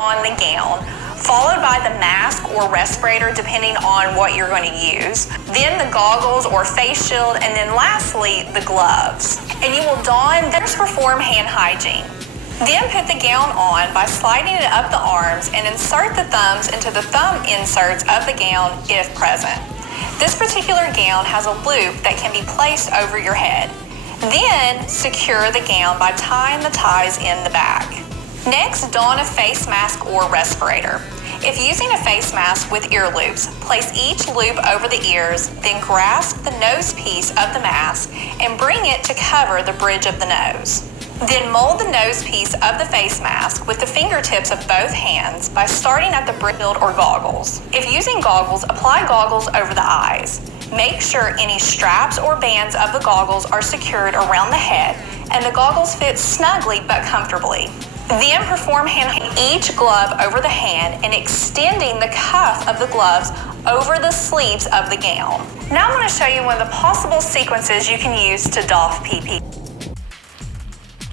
on the gown, followed by the mask or respirator depending on what you're going to use, then the goggles or face shield, and then lastly the gloves. And you will don, then perform hand hygiene. Then put the gown on by sliding it up the arms and insert the thumbs into the thumb inserts of the gown if present. This particular gown has a loop that can be placed over your head. Then secure the gown by tying the ties in the back. Next, don a face mask or respirator. If using a face mask with ear loops, place each loop over the ears, then grasp the nose piece of the mask and bring it to cover the bridge of the nose. Then mold the nose piece of the face mask with the fingertips of both hands by starting at the bridge or goggles. If using goggles, apply goggles over the eyes. Make sure any straps or bands of the goggles are secured around the head and the goggles fit snugly but comfortably. Then perform hand each glove over the hand and extending the cuff of the gloves over the sleeves of the gown. Now I'm going to show you one of the possible sequences you can use to doff PPE.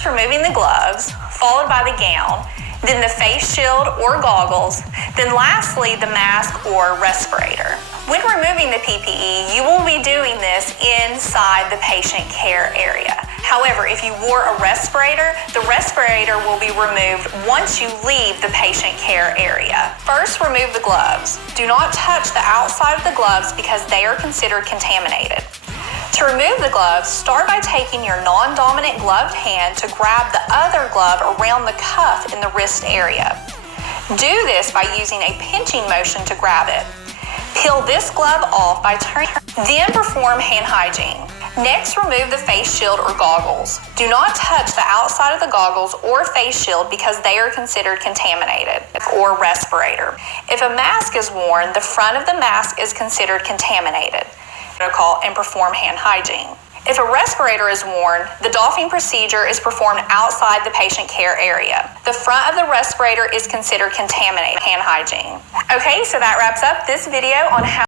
Removing the gloves, followed by the gown, then the face shield or goggles, then lastly the mask or respirator. When removing the PPE, you will be doing this inside the patient care area. However, if you wore a respirator, the respirator will be removed once you leave the patient care area. First, remove the gloves. Do not touch the outside of the gloves because they are considered contaminated. To remove the gloves, start by taking your non-dominant gloved hand to grab the other glove around the cuff in the wrist area. Do this by using a pinching motion to grab it. Peel this glove off by turning, then perform hand hygiene. Next, remove the face shield or goggles. Do not touch the outside of the goggles or face shield because they are considered contaminated, or respirator. If a mask is worn, the front of the mask is considered contaminated. Protocol and perform hand hygiene. If a respirator is worn, the doffing procedure is performed outside the patient care area. The front of the respirator is considered contaminated. Hand hygiene. Okay, so that wraps up this video on how